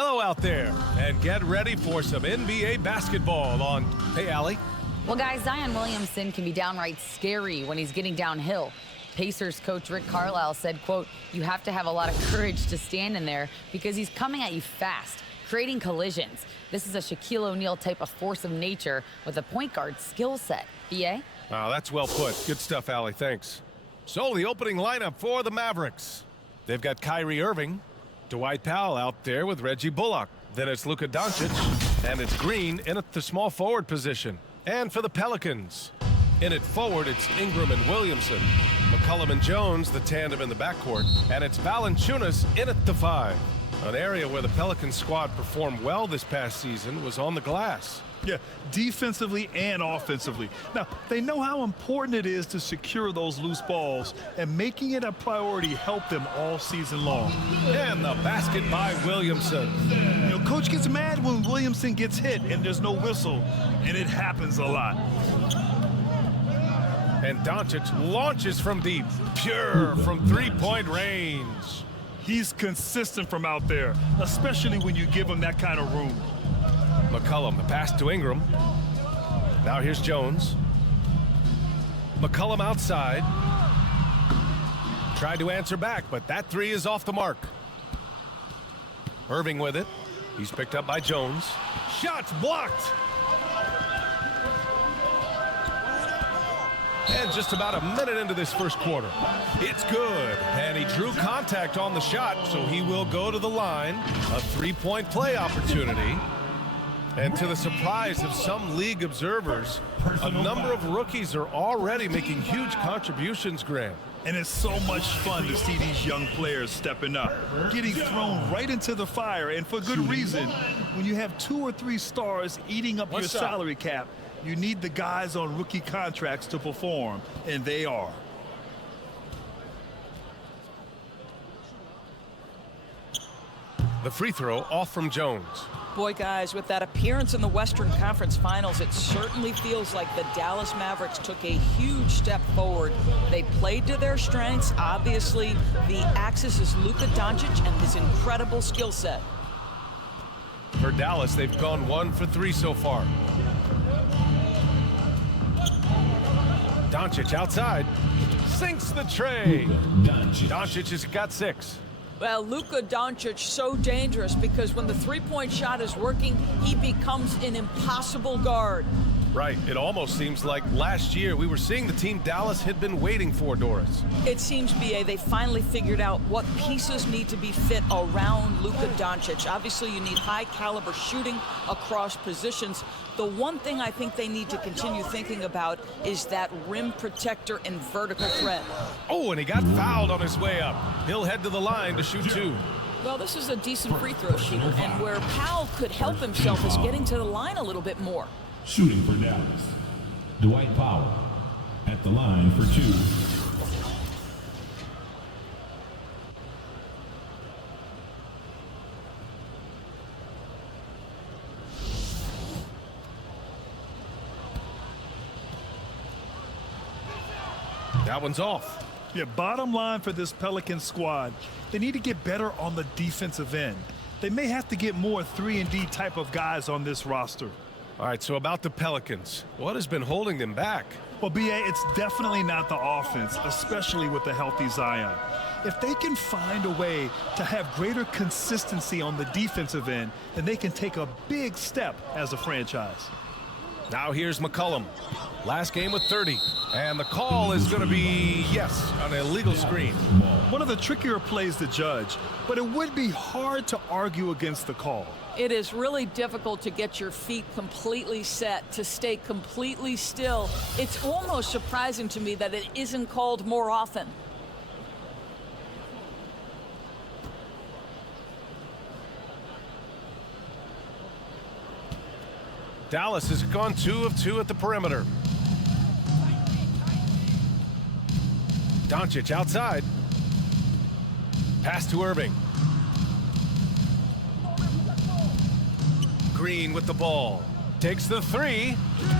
Hello out there, and get ready for some NBA basketball on Hey Allie. Well, guys, Zion Williamson can be downright scary when he's getting downhill. Pacers coach Rick Carlisle said, quote, "You have to have a lot of courage to stand in there because he's coming at you fast, creating collisions. This is a Shaquille O'Neal type of force of nature with a point guard skill set." BA? Oh, that's well put. Good stuff, Allie. Thanks. So, the opening lineup for the Mavericks. They've got Kyrie Irving, Dwight Powell out there with Reggie Bullock. Then it's Luka Doncic, and it's Green in at the small forward position. And for the Pelicans, in at forward, it's Ingram and Williamson. McCollum and Jones, the tandem in the backcourt. And it's Valanciunas in at the 5. An area where the Pelicans squad performed well this past season was on the glass. Yeah, defensively and offensively. Now, they know how important it is to secure those loose balls, and making it a priority helped them all season long. And the basket by Williamson. You know, coach gets mad when Williamson gets hit and there's no whistle, and it happens a lot. And Doncic launches from deep, pure from three-point range. He's consistent from out there, especially when you give him that kind of room. McCollum, the pass to Ingram. Now here's Jones. McCollum outside. Tried to answer back, but that three is off the mark. Irving with it. He's picked up by Jones. Shots blocked. And just about a minute into this first quarter. It's good. And he drew contact on the shot, so he will go to the line. A three-point play opportunity. And to the surprise of some league observers, a number of rookies are already making huge contributions, Grant. And it's so much fun to see these young players stepping up, getting thrown right into the fire, and for good reason. When you have 2 or 3 stars eating up your salary cap, you need the guys on rookie contracts to perform, and they are. The free throw off from Jones. Boy, guys, with that appearance in the Western Conference Finals, it certainly feels like the Dallas Mavericks took a huge step forward. They played to their strengths. Obviously, the axis is Luka Doncic and his incredible skill set. For Dallas, they've gone 1 for 3 so far. Doncic outside. Sinks the tray. Doncic has got 6. Well, Luka Doncic so dangerous because when the three-point shot is working, he becomes an impossible guard. Right. It almost seems like last year we were seeing the team Dallas had been waiting for, Doris. It seems, BA, they finally figured out what pieces need to be fit around Luka Doncic. Obviously, you need high-caliber shooting across positions. The one thing I think they need to continue thinking about is that rim protector and vertical threat. Oh, and he got fouled on his way up. He'll head to the line to shoot 2. Well, this is a decent free throw shooter, and where Powell could help himself is getting to the line a little bit more. Shooting for Dallas, Dwight Powell at the line for 2. That one's off. Yeah, bottom line for this Pelicans squad, they need to get better on the defensive end. They may have to get more 3-and-D type of guys on this roster. All right, so about the Pelicans, what has been holding them back? Well, BA, it's definitely not the offense, especially with the healthy Zion. If they can find a way to have greater consistency on the defensive end, then they can take a big step as a franchise. Now here's McCollum. Last game with 30. And the call is going to be, yes, an illegal screen. One of the trickier plays to judge, but it would be hard to argue against the call. It is really difficult to get your feet completely set, to stay completely still. It's almost surprising to me that it isn't called more often. Dallas has gone 2 of 2 at the perimeter. Doncic outside. Pass to Irving. Green with the ball. Takes the 3.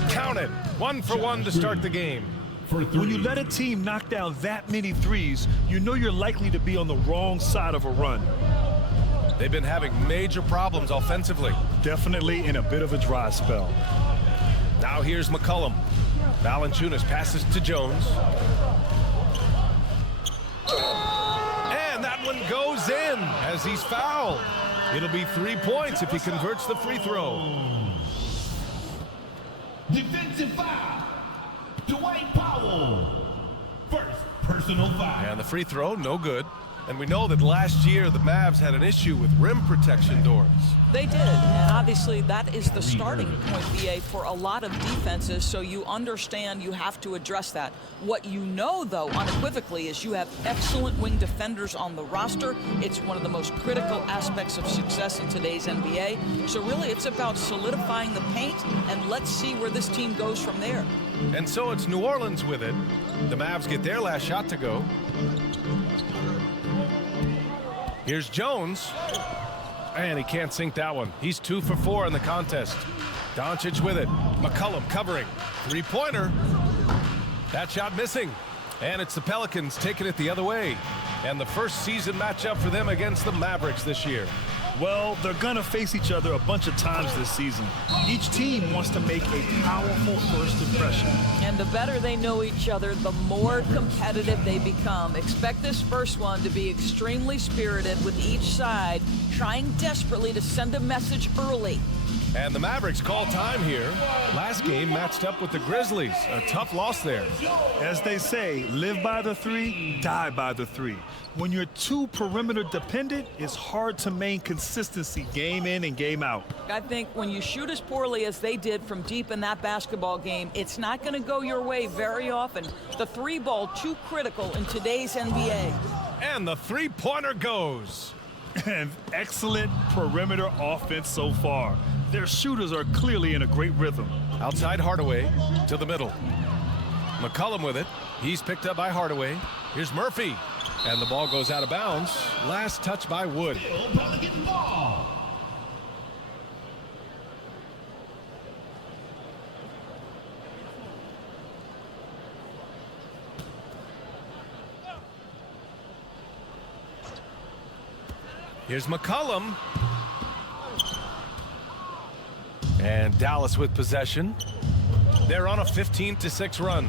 Count it. 1 for 1 to start the game. When you let a team knock down that many threes, you know you're likely to be on the wrong side of a run. They've been having major problems offensively. Definitely in a bit of a dry spell. Now here's McCollum. Valanciunas passes to Jones. And that one goes in as he's fouled. It'll be 3 points if he converts the free throw. Defensive foul. Dwight Powell. First personal foul. And the free throw, no good. And we know that last year the Mavs had an issue with rim protection doors. They did, and obviously that is the starting point, BA, for a lot of defenses, so you understand you have to address that. What you know, though, unequivocally, is you have excellent wing defenders on the roster. It's one of the most critical aspects of success in today's NBA. So really, it's about solidifying the paint, and let's see where this team goes from there. And so it's New Orleans with it. The Mavs get their last shot to go. Here's Jones. And he can't sink that one. He's 2 for 4 in the contest. Doncic with it. McCollum covering. Three-pointer. That shot missing. And it's the Pelicans taking it the other way. And the first season matchup for them against the Mavericks this year. Well, they're going to face each other a bunch of times this season. Each team wants to make a powerful first impression. And the better they know each other, the more competitive they become. Expect this first one to be extremely spirited, with each side trying desperately to send a message early. And the Mavericks call time here. Last game matched up with the Grizzlies. A tough loss there. As they say, live by the three, die by the three. When you're too perimeter dependent, it's hard to maintain consistency game in and game out. I think when you shoot as poorly as they did from deep in that basketball game, it's not going to go your way very often. The three ball too critical in today's NBA. And the three-pointer goes. And excellent perimeter offense so far. Their shooters are clearly in a great rhythm. Outside Hardaway to the middle. McCollum with it. He's picked up by Hardaway. Here's Murphy. And the ball goes out of bounds. Last touch by Wood. Pelicans ball. Here's McCollum. And Dallas with possession. They're on a 15-6 run.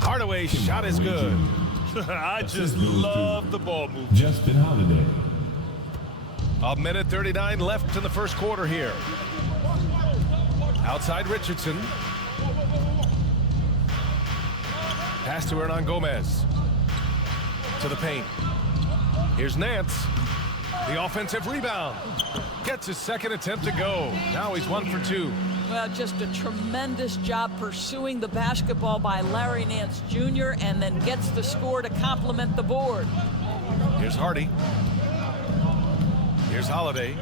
Hardaway's shot is good. I just love the ball move. Justin Holiday. A minute 39 left in the first quarter here. Outside Richardson. Pass to Hernan Gomez. To the paint. Here's Nance. The offensive rebound. Gets his second attempt to go. Now he's 1 for 2. Well, just a tremendous job pursuing the basketball by Larry Nance Jr. and then gets the score to complement the board. Here's Hardy. Here's Holiday.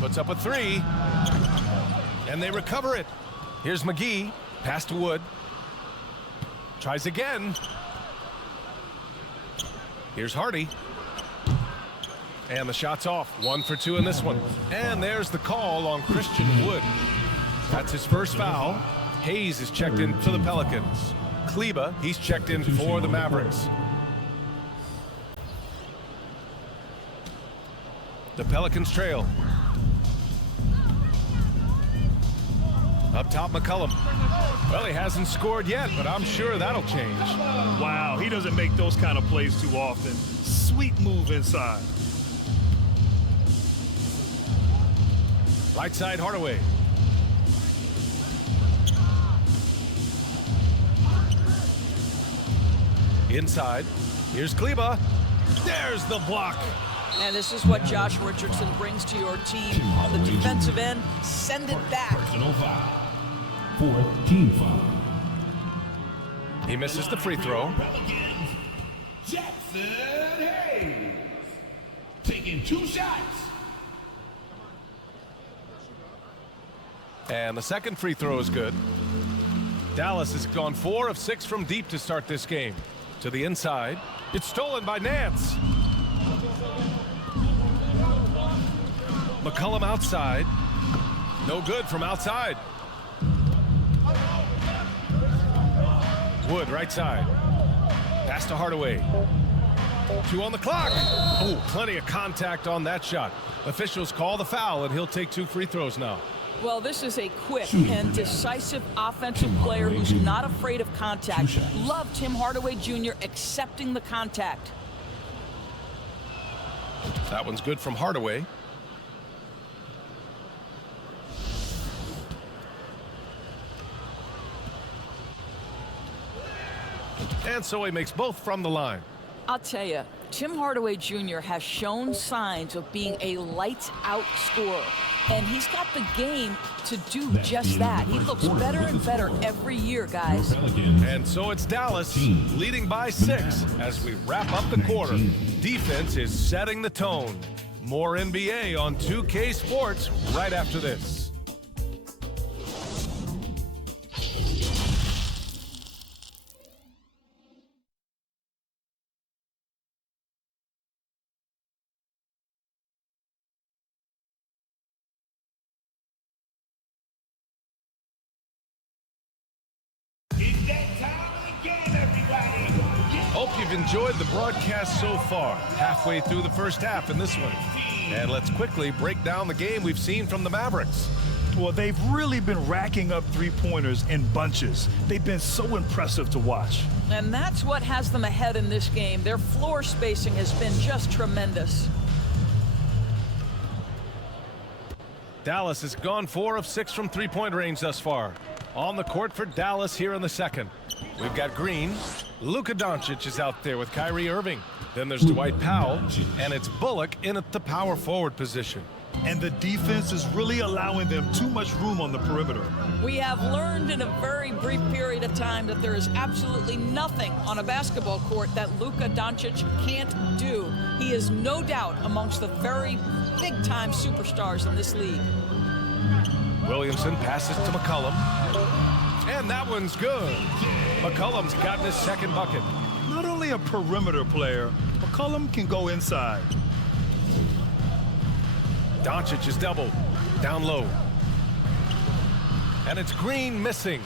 Puts up a three. And they recover it. Here's McGee. Pass to Wood. Tries again. Here's Hardy. And the shot's off. 1 for 2 in this one. And there's the call on Christian Wood. That's his first foul. Hayes is checked in for the Pelicans. Kleba, he's checked in for the Mavericks. The Pelicans trail. Up top, McCollum. Well, he hasn't scored yet, but I'm sure that'll change. Wow, he doesn't make those kind of plays too often. Sweet move inside. Right side, Hardaway. Inside. Here's Kleba. There's the block. And this is what Josh Richardson brings to your team on the defensive end. Send it back. Personal foul. Fourth team foul. He misses the free throw. Pelicans, Jackson Hayes. Taking 2 shots. And the second free throw is good. Dallas has gone 4 of 6 from deep to start this game. To the inside. It's stolen by Nance. McCollum outside. No good from outside. Wood right side. Pass to Hardaway. 2 on the clock. Oh, plenty of contact on that shot. Officials call the foul, and he'll take 2 free throws now. Well, this is a quick and decisive offensive player who's not afraid of contact. Love Tim Hardaway Jr. accepting the contact. That one's good from Hardaway. And so he makes both from the line. I'll tell you, Tim Hardaway Jr. has shown signs of being a lights-out scorer. And he's got the game to do just that. He looks better and better every year, guys. And so it's Dallas leading by 6 as we wrap up the quarter. Defense is setting the tone. More NBA on 2K Sports right after this. Hope you've enjoyed the broadcast so far. Halfway through the first half in this one. And let's quickly break down the game we've seen from the Mavericks. Well, they've really been racking up three-pointers in bunches. They've been so impressive to watch. And that's what has them ahead in this game. Their floor spacing has been just tremendous. Dallas has gone 4 of 6 from three-point range thus far. On the court for Dallas here in the second. We've got Green. Luka Doncic is out there with Kyrie Irving. Then there's Dwight Powell, and it's Bullock in at the power forward position. And the defense is really allowing them too much room on the perimeter. We have learned in a very brief period of time that there is absolutely nothing on a basketball court that Luka Doncic can't do. He is no doubt amongst the very big-time superstars in this league. Williamson passes to McCollum. And that one's good. McCollum's gotten his second bucket. Not only a perimeter player, McCollum can go inside. Doncic is doubled. Down low. And it's Green missing.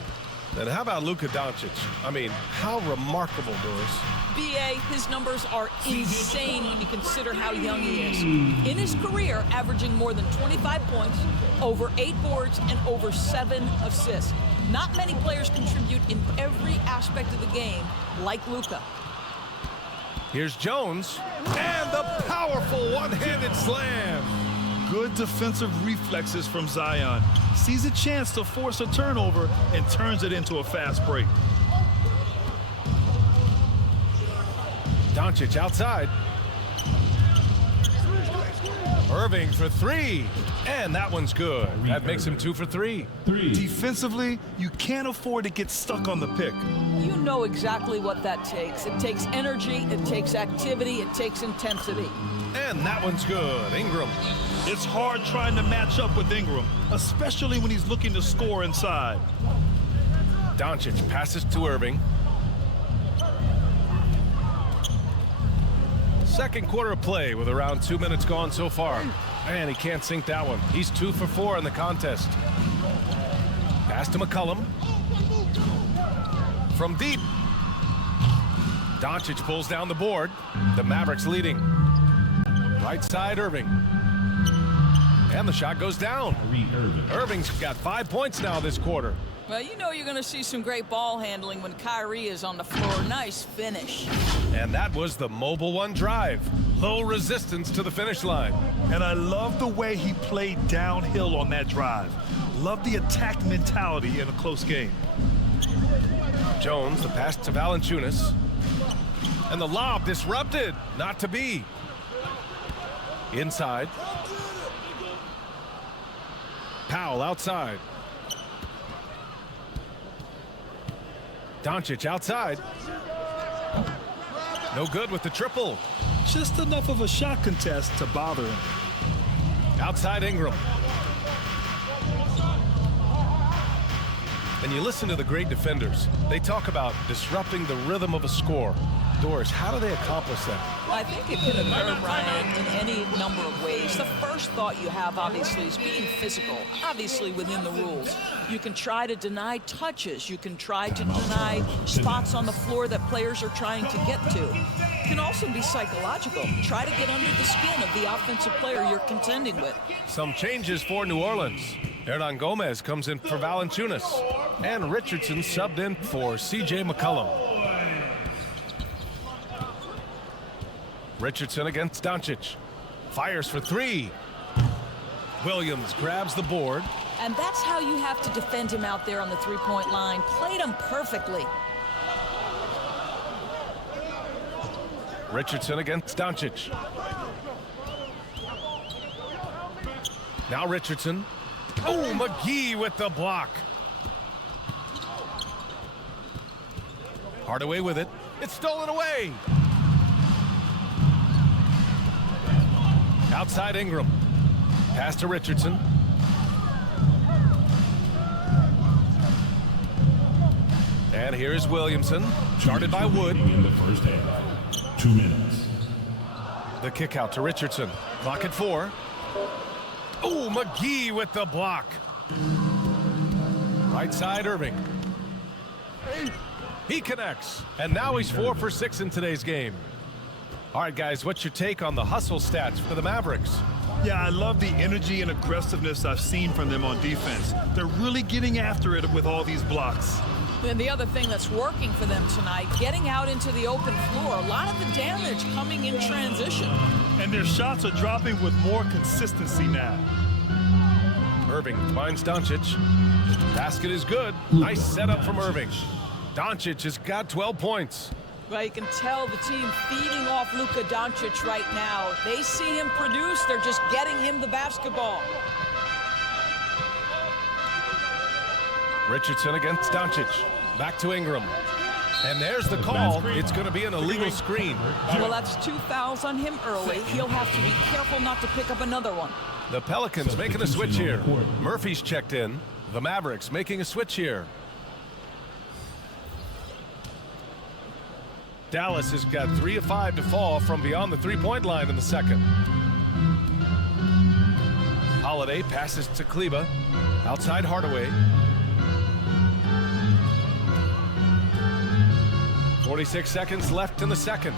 Then how about Luka Doncic? I mean, how remarkable, Doris. B.A., his numbers are insane when you consider how young he is. In his career, averaging more than 25 points, over 8 boards, and over 7 assists. Not many players contribute in every aspect of the game like Luka. Here's Jones. And the powerful one-handed slam. Good defensive reflexes from Zion. Sees a chance to force a turnover and turns it into a fast break. Doncic outside. Irving for 3. And that one's good. That makes him 2 for 3. Defensively, you can't afford to get stuck on the pick. You know exactly what that takes. It takes energy, it takes activity, it takes intensity. And that one's good. Ingram. It's hard trying to match up with Ingram, especially when he's looking to score inside. Doncic passes to Irving. Second quarter of play with around 2 minutes gone so far. And he can't sink that one. He's 2 for 4 in the contest. Pass to McCollum. From deep. Doncic pulls down the board. The Mavericks leading. Right side, Irving. And the shot goes down. Irving's got 5 points now this quarter. Well, you know you're going to see some great ball handling when Kyrie is on the floor. Nice finish. And that was the mobile one drive. Low resistance to the finish line. And I love the way he played downhill on that drive. Love the attack mentality in a close game. Jones, the pass to Valanciunas. And the lob disrupted. Not to be. Inside. Powell outside. Doncic outside. No good with the triple. Just enough of a shot contest to bother him. Outside Ingram. And you listen to the great defenders. They talk about disrupting the rhythm of a score. Doris, how do they accomplish that? I think it can occur, Brian, in any number of ways. The first thought you have, obviously, is being physical, obviously within the rules. You can try to deny touches. You can try to deny spots on the floor that players are trying to get to. can also be psychological. Try to get under the skin of the offensive player you're contending with. Some changes for New Orleans. Hernan Gomez comes in for Valanciunas. And Richardson subbed in for C.J. McCollum. Richardson against Doncic. Fires for three. Williams grabs the board. And that's how you have to defend him out there on the three-point line. Played him perfectly. Richardson against Doncic. Now Richardson. Oh, McGee with the block. Hardaway with it. It's stolen away. Outside Ingram. Pass to Richardson. And here's Williamson. Started by Wood. In the first half. 2 minutes. The kick out to Richardson. Clock at 4. Oh, McGee with the block. Right side, Irving. He connects. And now he's 4 for 6 in today's game. All right, guys, what's your take on the hustle stats for the Mavericks? Yeah, I love the energy and aggressiveness I've seen from them on defense. They're really getting after it with all these blocks. And the other thing that's working for them tonight, getting out into the open floor. A lot of the damage coming in transition. And their shots are dropping with more consistency now. Irving finds Doncic. Basket is good. Nice setup from Irving. Doncic has got 12 points. Well, you can tell the team feeding off Luka Doncic right now. They see him produce. They're just getting him the basketball. Richardson against Doncic. Back to Ingram. And there's the call. It's going to be an illegal screen. Well, that's 2 fouls on him early. He'll have to be careful not to pick up another one. The Pelicans making a switch here. Murphy's checked in. The Mavericks making a switch here. Dallas has got 3 of 5 to fall from beyond the three-point line in the second. Holiday passes to Kleba. Outside Hardaway. 46 seconds left in the second.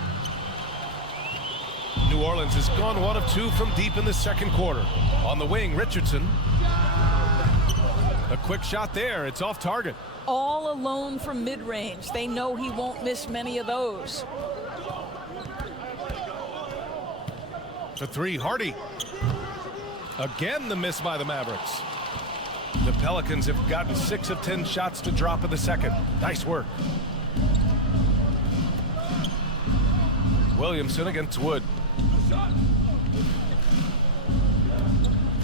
New Orleans has gone 1 of 2 from deep in the second quarter. On the wing, Richardson. A quick shot there. It's off target. All alone from mid-range. They know he won't miss many of those. For 3, Hardy. Again, the miss by the Mavericks. The Pelicans have gotten 6 of 10 shots to drop in the second. Nice work. Williamson against Wood.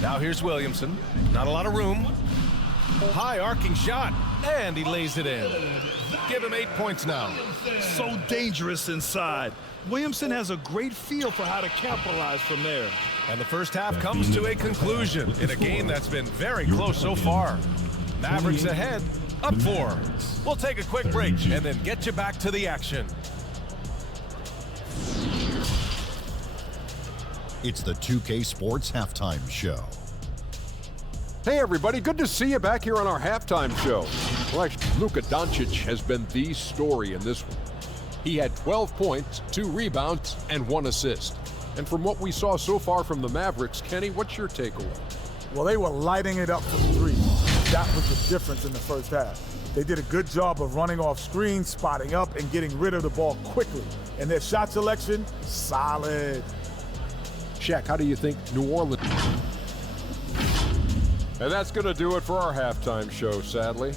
Now here's Williamson. Not a lot of room. High arcing shot. And he lays it in. Give him 8 points now. So dangerous inside. Williamson has a great feel for how to capitalize from there. And the first half comes to a conclusion in a game that's been very close so far. Mavericks ahead, up 4. We'll take a quick break and then get you back to the action. It's the 2K Sports Halftime Show. Hey everybody, good to see you back here on our halftime show. Well, actually, Luka Doncic has been the story in this one. He had 12 points, 2 rebounds, and 1 assist. And from what we saw so far from the Mavericks, Kenny, what's your takeaway? Well, they were lighting it up from 3. That was the difference in the first half. They did a good job of running off screens, spotting up, and getting rid of the ball quickly. And their shot selection, solid. Shaq, how do you think New Orleans... And that's going to do it for our halftime show, sadly.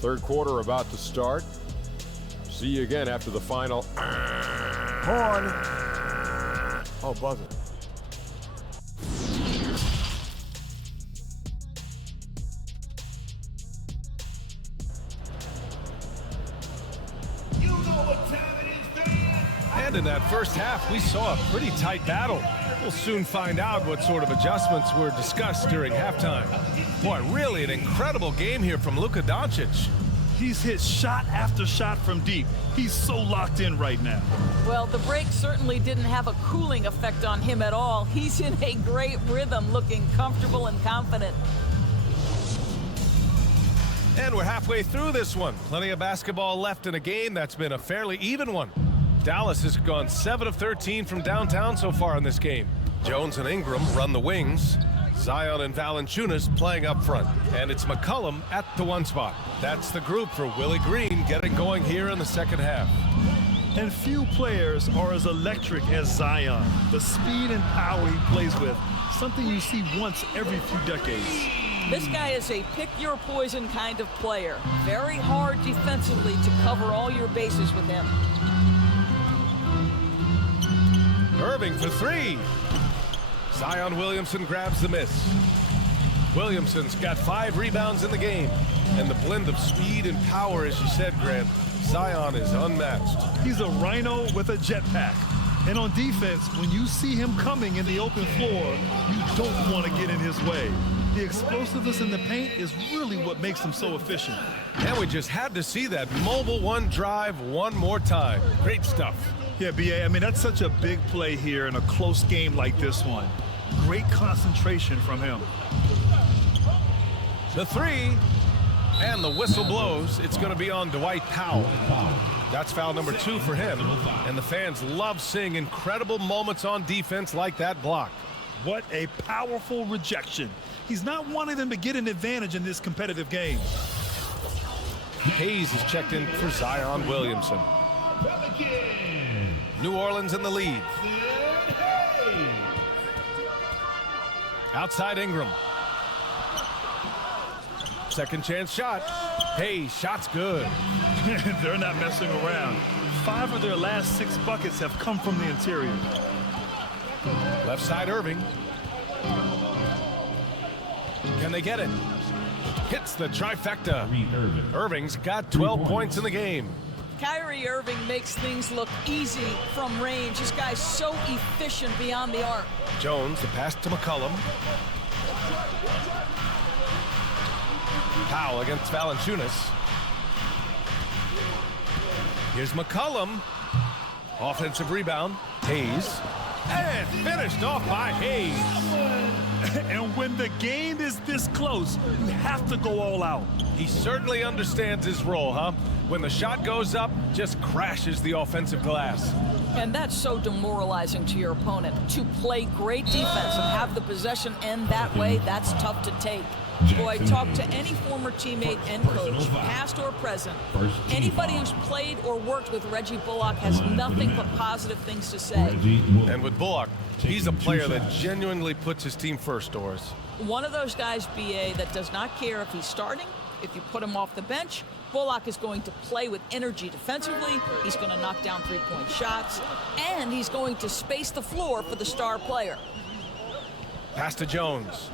Third quarter about to start. See you again after the final. Horn. Oh, buzzer. And in that first half, we saw a pretty tight battle. We'll soon find out what sort of adjustments were discussed during halftime. Boy, really an incredible game here from Luka Doncic. He's hit shot after shot from deep. He's so locked in right now. Well, the break certainly didn't have a cooling effect on him at all. He's in a great rhythm, looking comfortable and confident. And we're halfway through this one. Plenty of basketball left in a game that's been a fairly even one. Dallas has gone 7 of 13 from downtown so far in this game. Jones and Ingram run the wings. Zion and Valanciunas playing up front. And it's McCollum at the 1 spot. That's the group for Willie Green getting going here in the second half. And few players are as electric as Zion. The speed and power he plays with, something you see once every few decades. This guy is a pick-your-poison kind of player. Very hard defensively to cover all your bases with him. Irving for 3. Zion Williamson grabs the miss. Williamson's got 5 rebounds in the game. And the blend of speed and power, as you said, Grant, Zion is unmatched. He's a rhino with a jetpack. And on defense, when you see him coming in the open floor, you don't want to get in his way. The explosiveness in the paint is really what makes him so efficient. And we just had to see that mobile 1 drive one more time. Great stuff. Yeah, B.A., I mean, that's such a big play here in a close game like this one. Great concentration from him. The 3. And the whistle blows. It's going to be on Dwight Powell. That's foul number 2 for him. And the fans love seeing incredible moments on defense like that block. What a powerful rejection. He's not wanting them to get an advantage in this competitive game. Hayes is checked in for Zion Williamson. New Orleans in the lead. Outside Ingram. Second chance shot. Hayes, shot's good. They're not messing around. 5 of their last 6 buckets have come from the interior. Left side Irving. Can they get it? Hits the trifecta. Irving's got 12 points in the game. Kyrie Irving makes things look easy from range. This guy's so efficient beyond the arc. Jones, the pass to McCollum. Powell against Valanciunas. Here's McCollum. Offensive rebound. Hayes. And finished off by Hayes. And when the game is this close, you have to go all out. He certainly understands his role, huh? When the shot goes up, just crashes the offensive glass. And that's so demoralizing to your opponent. To play great defense and have the possession end that way, that's tough to take. Boy, talk to any former teammate and coach, past or present. Anybody who's played or worked with Reggie Bullock has nothing but positive things to say. And with Bullock, he's a player that genuinely puts his team first, Doris. One of those guys, B.A., that does not care if he's starting, if you put him off the bench. Bullock is going to play with energy defensively. He's going to knock down three-point shots. And he's going to space the floor for the star player. Pass to Jones.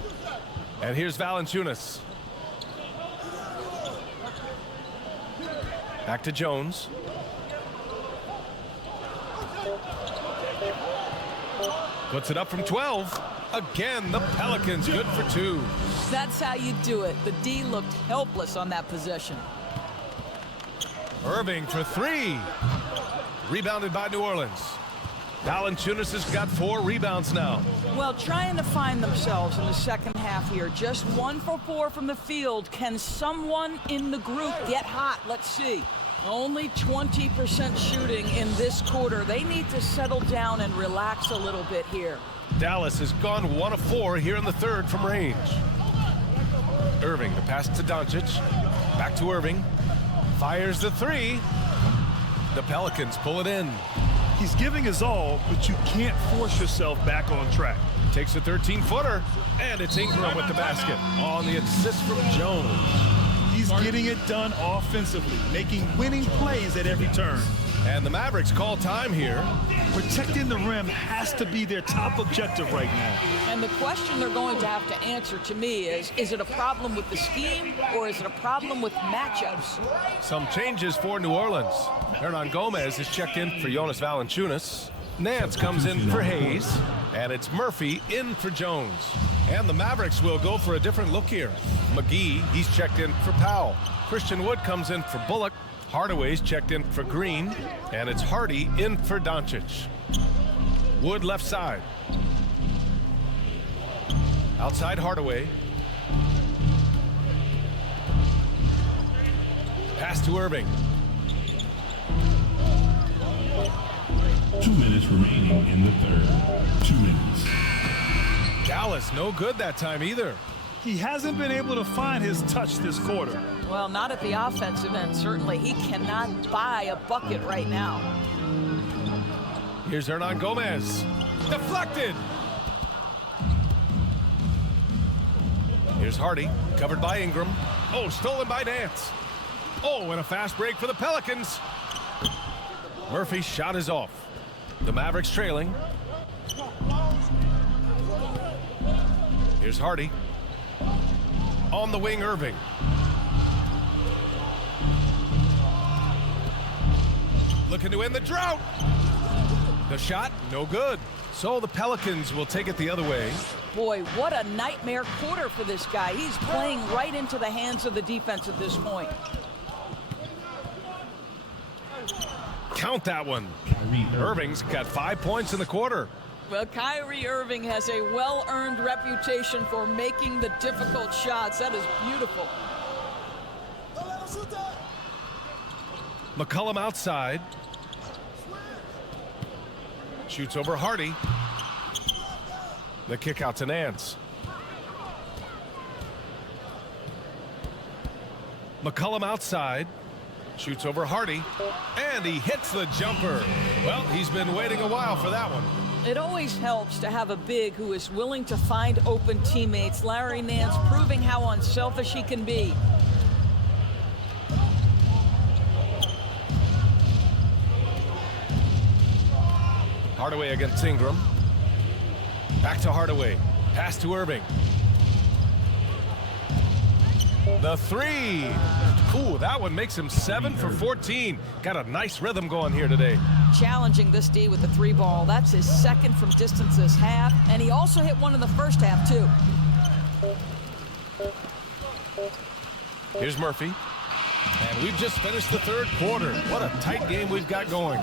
And here's Valanciunas. Back to Jones. Puts it up from 12. Again, the Pelicans good for 2. That's how you do it. The D looked helpless on that possession. Irving for 3. Rebounded by New Orleans. Valanciunas has got 4 rebounds now. Well, trying to find themselves in the second half here. Just 1 for 4 from the field. Can someone in the group get hot? Let's see. Only 20% shooting in this quarter. They need to settle down and relax a little bit here. Dallas has gone 1 of 4 here in the third from range. Irving, the pass to Doncic. Back to Irving. Fires the 3. The Pelicans pull it in. He's giving his all, but you can't force yourself back on track. Takes a 13-footer, and it's Ingram with the basket on the assist from Jones. He's getting it done offensively, making winning plays at every turn. And the Mavericks call time here. Protecting the rim has to be their top objective right now. And the question they're going to have to answer to me is it a problem with the scheme or is it a problem with matchups? Some changes for New Orleans. Hernan Gomez is checked in for Jonas Valanciunas. Nance comes in for Hayes. And it's Murphy in for Jones. And the Mavericks will go for a different look here. McGee, he's checked in for Powell. Christian Wood comes in for Bullock. Hardaway's checked in for Green, and it's Hardy in for Doncic. Wood left side. Outside Hardaway. Pass to Irving. 2 minutes remaining in the third. 2 minutes. Dallas, no good that time either. He hasn't been able to find his touch this quarter. Well, not at the offensive end, certainly. He cannot buy a bucket right now. Here's Hernan Gomez. Deflected. Here's Hardy, covered by Ingram. Oh, stolen by Nance. Oh, and a fast break for the Pelicans. Murphy's shot is off. The Mavericks trailing. Here's Hardy. On the wing, Irving. Looking to end the drought. The shot, no good. So the Pelicans will take it the other way. Boy, what a nightmare quarter for this guy. He's playing right into the hands of the defense at this point. Count that one. Irving's got 5 points in the quarter. Well, Kyrie Irving has a well-earned reputation for making the difficult shots. That is beautiful. McCollum outside. Shoots over Hardy. The kick out to Nance. McCollum outside. Shoots over Hardy. And he hits the jumper. Well, he's been waiting a while for that one. It always helps to have a big who is willing to find open teammates. Larry Nance proving how unselfish he can be. Hardaway against Ingram. Back to Hardaway. Pass to Irving. The three. Ooh, that one makes him 7 for 14. Got a nice rhythm going here today. Challenging this D with the three ball. That's his second from distance this half. And he also hit one in the first half, too. Here's Murphy. And we've just finished the third quarter. What a tight game we've got going.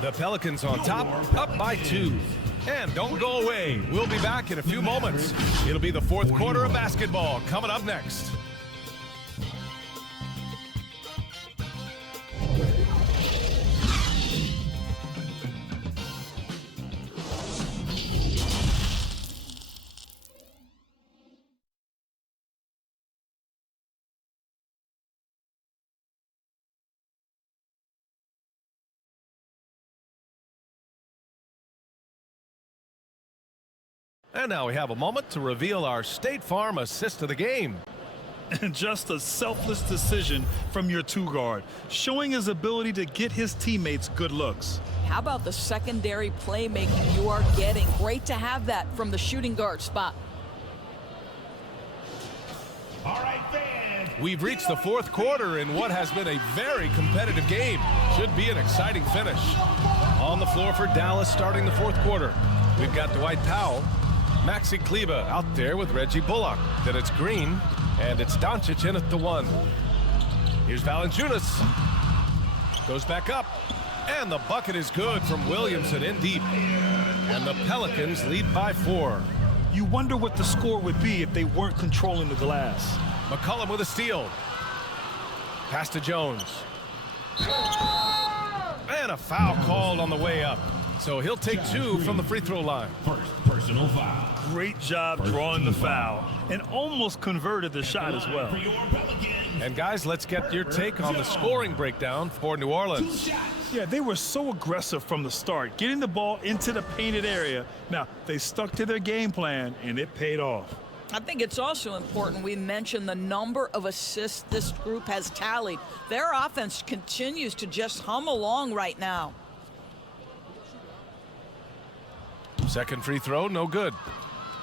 The Pelicans on top, up by 2. And don't go away. We'll be back in a few moments. It'll be the fourth quarter of basketball coming up next. And now we have a moment to reveal our State Farm assist of the game. And just a selfless decision from your two-guard, showing his ability to get his teammates good looks. How about the secondary playmaking you are getting? Great to have that from the shooting guard spot. All right, fans. We've reached the fourth quarter in what has been a very competitive game. Should be an exciting finish. On the floor for Dallas starting the fourth quarter. We've got Dwight Powell. Maxi Kleber out there with Reggie Bullock. Then it's Green, and it's Doncic in at the 1. Here's Valanciunas. Goes back up, and the bucket is good from Williamson in deep. And the Pelicans lead by 4. You wonder what the score would be if they weren't controlling the glass. McCollum with a steal. Pass to Jones. And a foul called on the way up. So he'll take 2 from the free throw line. First personal foul. Great job drawing the foul and almost converted the shot as well. And guys, let's get your take on the scoring breakdown for New Orleans. Yeah, they were so aggressive from the start, getting the ball into the painted area. Now, they stuck to their game plan, and it paid off. I think it's also important we mention the number of assists this group has tallied. Their offense continues to just hum along right now. Second free throw, no good.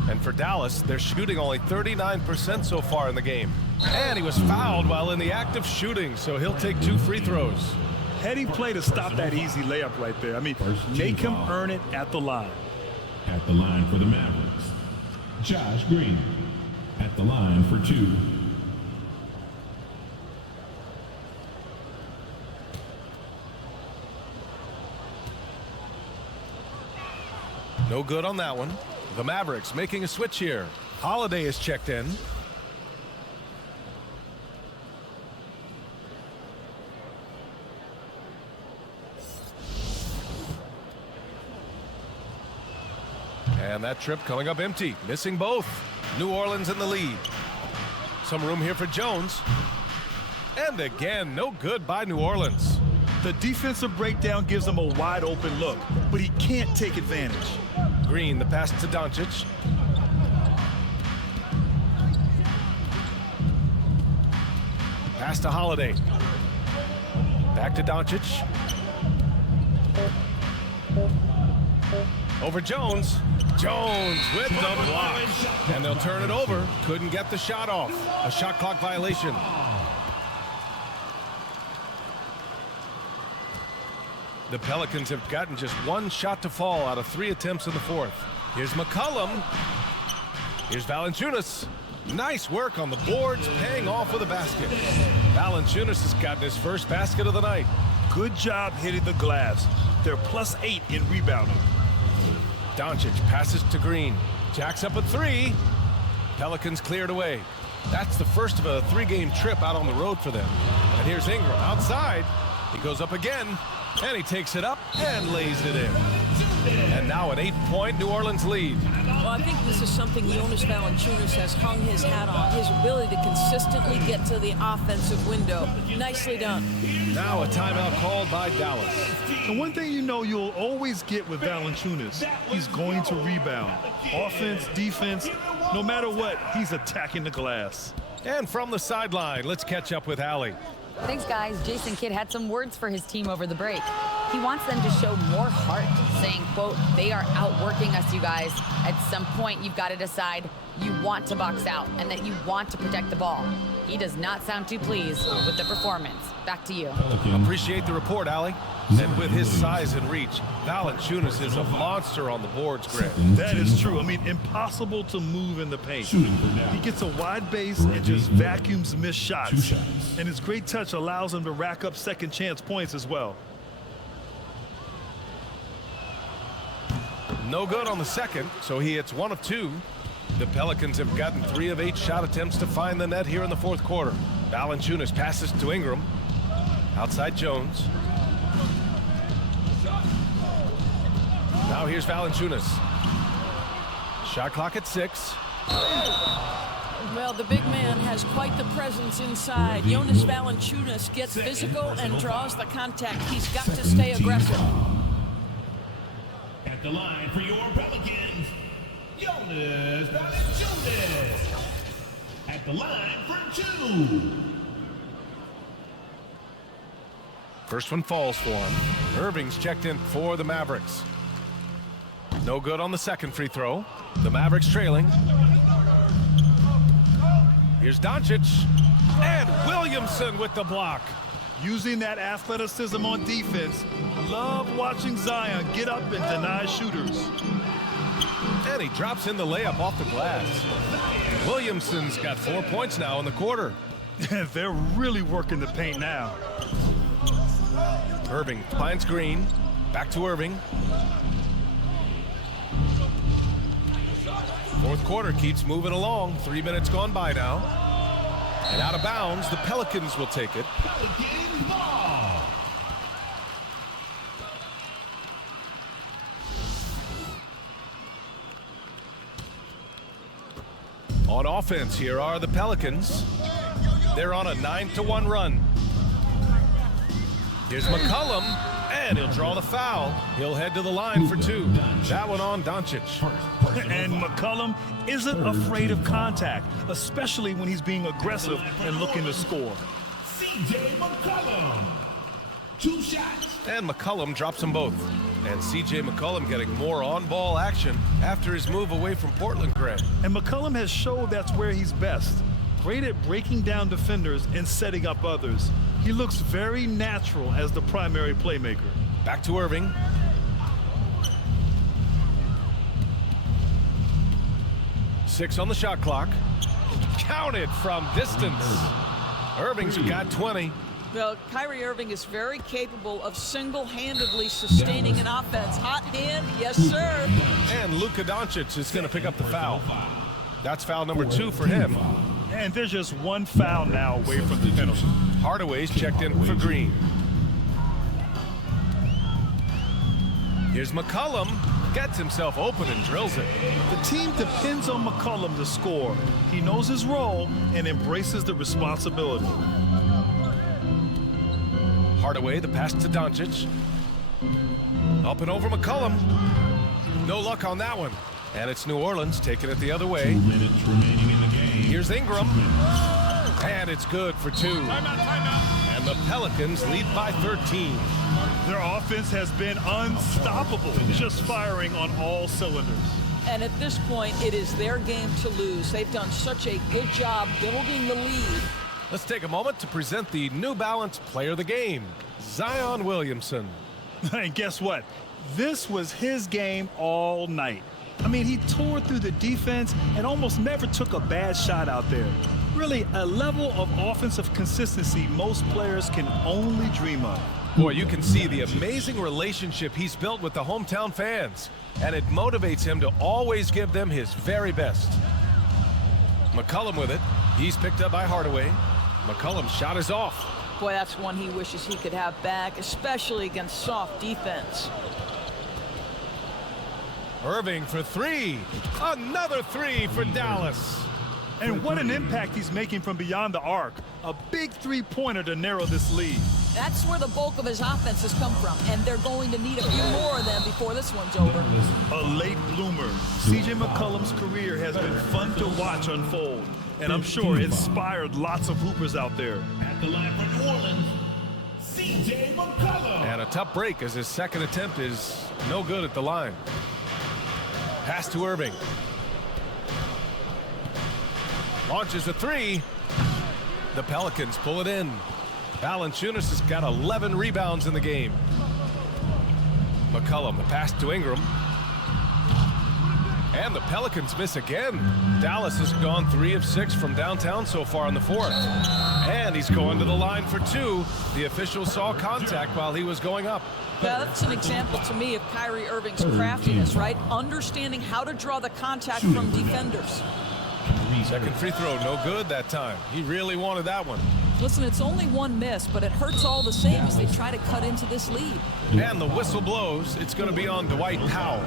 And for Dallas, they're shooting only 39% so far in the game. And he was fouled while in the act of shooting, so he'll take 2 free throws. Heady play to stop that easy layup right there. I mean, make him earn it at the line. At the line for the Mavericks, Josh Green. At the line for 2. No good on that one. The Mavericks making a switch here. Holiday is checked in. And that trip coming up empty, missing both. New Orleans in the lead. Some room here for Jones. And again, no good by New Orleans. The defensive breakdown gives him a wide open look, but he can't take advantage. Green, the pass to Doncic. Pass to Holiday. Back to Doncic. Over Jones. Jones with the block. And they'll turn it over. Couldn't get the shot off. A shot clock violation. The Pelicans have gotten just one shot to fall out of 3 attempts in the fourth. Here's McCollum. Here's Valanciunas. Nice work on the boards, paying off with a basket. Valanciunas has gotten his first basket of the night. Good job hitting the glass. They're +8 in rebounding. Doncic passes to Green. Jacks up a 3. Pelicans cleared away. That's the first of a 3-game trip out on the road for them. And here's Ingram outside. He goes up again, and he takes it up and lays it in. And now an 8-point New Orleans lead. Well, I think this is something Jonas Valanciunas has hung his hat on, his ability to consistently get to the offensive window. Nicely done. Now a timeout called by Dallas. And one thing you know you'll always get with Valanciunas, he's going to rebound. Offense, defense, no matter what, he's attacking the glass. And from the sideline, let's catch up with Allie. Thanks, guys. Jason Kidd had some words for his team over the break. He wants them to show more heart, saying, quote, they are outworking us, you guys. At some point, you've got to decide you want to box out and that you want to protect the ball. He does not sound too pleased with the performance. Back to you. Appreciate the report, Allie. And with his size and reach, Valanciunas is a monster on the boards, Greg. That is true. I mean, impossible to move in the paint. He gets a wide base and just vacuums missed shots. And his great touch allows him to rack up second chance points as well. No good on the second, so he hits 1 of 2. The Pelicans have gotten 3 of 8 shot attempts to find the net here in the fourth quarter. Valanciunas passes to Ingram. Outside Jones. Now here's Valanciunas. Shot clock at 6. Well, the big man has quite the presence inside. Jonas Valanciunas gets physical and draws the contact. He's got to stay aggressive. At the line for your Pelicans, Jonas Valanciunas. At the line for 2. First one falls for him. Irving's checked in for the Mavericks. No good on the second free throw. The Mavericks trailing. Here's Doncic. And Williamson with the block. Using that athleticism on defense. Love watching Zion get up and deny shooters. And he drops in the layup off the glass. Williamson's got 4 points now in the quarter. They're really working the paint now. Irving finds Green. Back to Irving. Fourth quarter keeps moving along. 3 minutes gone by now. And out of bounds, the Pelicans will take it. Pelicans ball. On offense, here are the Pelicans. They're on a 9-1 run. Here's McCollum, and he'll draw the foul. He'll head to the line for 2. That one on Doncic. And McCollum isn't afraid of contact, especially when he's being aggressive and looking to score. CJ McCollum. 2 shots. And McCollum drops them both. And CJ McCollum getting more on-ball action after his move away from Portland, Greg. And McCollum has showed that's where he's best. Great at breaking down defenders and setting up others. He looks very natural as the primary playmaker. Back to Irving. Six on the shot clock. Counted from distance. Irving's got 20. Well, Kyrie Irving is very capable of single-handedly sustaining an offense. Hot hand, yes, sir. And Luka Doncic is going to pick up the foul. That's foul number 2 for him. And there's just 1 foul now away from the penalty. Hardaway's checked in for Green. Here's McCollum, gets himself open and drills it. The team depends on McCollum to score. He knows his role and embraces the responsibility. Hardaway, the pass to Doncic. Up and over McCollum. No luck on that one. And it's New Orleans taking it the other way. 2 minutes remaining in the game. Here's Ingram. And it's good for 2. Timeout. And the Pelicans lead by 13. Their offense has been unstoppable, just firing on all cylinders. And at this point, it is their game to lose. They've done such a good job building the lead. Let's take a moment to present the New Balance Player of the Game, Zion Williamson. And guess what? This was his game all night. I mean, he tore through the defense and almost never took a bad shot out there. Really, a level of offensive consistency most players can only dream of. Boy, you can see the amazing relationship he's built with the hometown fans, and it motivates him to always give them his very best. McCollum with it. He's picked up by Hardaway. McCollum's shot is off. Boy, that's one he wishes he could have back, especially against soft defense. Irving for 3. Another 3 for Dallas. And what an impact he's making from beyond the arc. A big three-pointer to narrow this lead. That's where the bulk of his offense has come from, and they're going to need a few more of them before this one's over. A late bloomer. C.J. McCollum's career has been fun to watch unfold, and I'm sure inspired lots of hoopers out there. At the line for New Orleans, C.J. McCollum. And a tough break as his second attempt is no good at the line. Pass to Irving. Launches a 3. The Pelicans pull it in. Valanciunas has got 11 rebounds in the game. McCollum, the pass to Ingram. And the Pelicans miss again. Dallas has gone 3 of 6 from downtown so far in the 4th. And he's going to the line for 2. The official saw contact while he was going up. Yeah, that's an example to me of Kyrie Irving's craftiness, right? Understanding how to draw the contact from defenders. Second free throw, no good that time. He really wanted that one. Listen, it's only one miss, but it hurts all the same as they try to cut into this lead. And the whistle blows. It's going to be on Dwight Powell.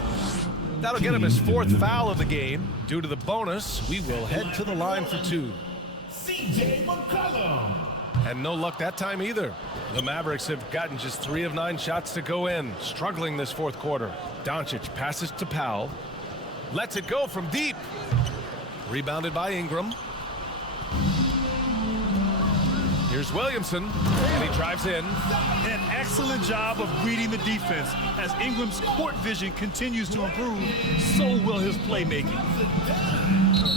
That'll get him his 4th foul of the game. Due to the bonus, we will head to the line for 2. C.J. McCollum. And no luck that time either. The Mavericks have gotten just 3 of 9 shots to go in, struggling this 4th quarter. Doncic passes to Powell. Lets it go from deep. Rebounded by Ingram. Here's Williamson, and he drives in. An excellent job of reading the defense. As Ingram's court vision continues to improve, so will his playmaking.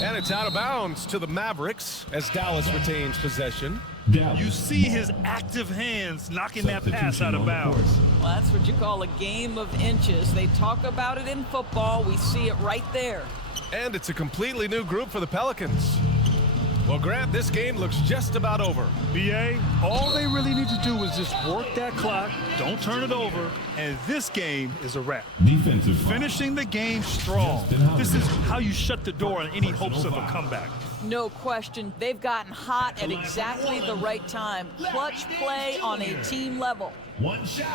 And it's out of bounds to the Mavericks as Dallas retains possession. You see his active hands knocking that pass out of bounds. Well, that's what you call a game of inches. They talk about it in football. We see it right there. And it's a completely new group for the Pelicans. Well, Grant, this game looks just about over. B.A., all they really need to do is just work that clock, don't turn it over, and this game is a wrap. Defensive foul. Finishing the game strong. This is how you shut the door on any hopes of a comeback. No question. They've gotten hot at exactly the right time. Clutch play on a team level. 1 shot.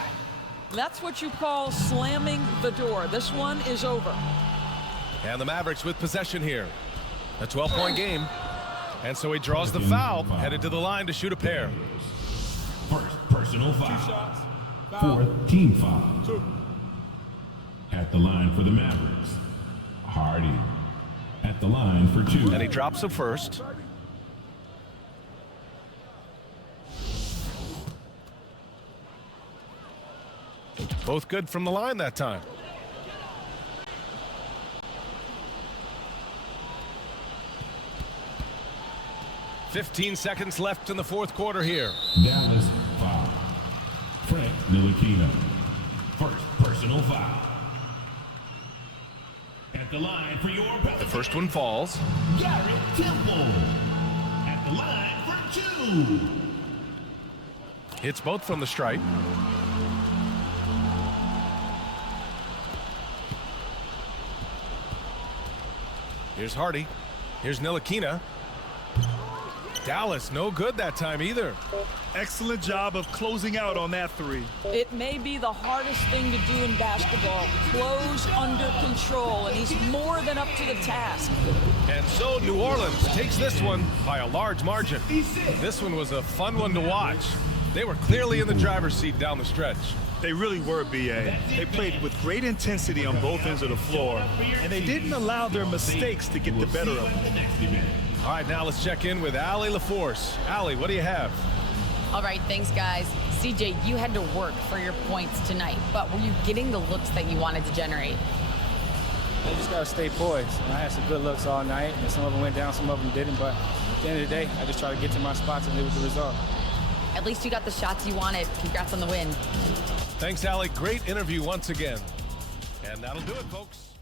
That's what you call slamming the door. This one is over. And the Mavericks with possession here. A 12-point game. And so he draws the foul, headed to the line to shoot a pair. First personal foul. 4th team foul. 2. At the line for the Mavericks, Hardy. At the line for 2. And he drops the first. Both good from the line that time. .15 seconds left in the 4th quarter here. Dallas foul. Frank Ntilikina. First personal foul. At the line for your Pelicans. The first one falls. Garrett Temple. At the line for 2. Hits both from the stripe. Here's Hardy. Here's Ntilikina. Dallas, no good that time either. Excellent job of closing out on that three. It may be the hardest thing to do in basketball. Close under control, and he's more than up to the task. And so New Orleans takes this one by a large margin. This one was a fun one to watch. They were clearly in the driver's seat down the stretch. They really were, B.A. They played with great intensity on both ends of the floor, and they didn't allow their mistakes to get the better of them. All right, now let's check in with Allie LaForce. Allie, what do you have? All right, thanks, guys. CJ, you had to work for your points tonight, but were you getting the looks that you wanted to generate? You just got to stay poised. I had some good looks all night, and some of them went down, some of them didn't, but at the end of the day, I just try to get to my spots and live with the result. At least you got the shots you wanted. Congrats on the win. Thanks, Allie. Great interview once again. And that'll do it, folks.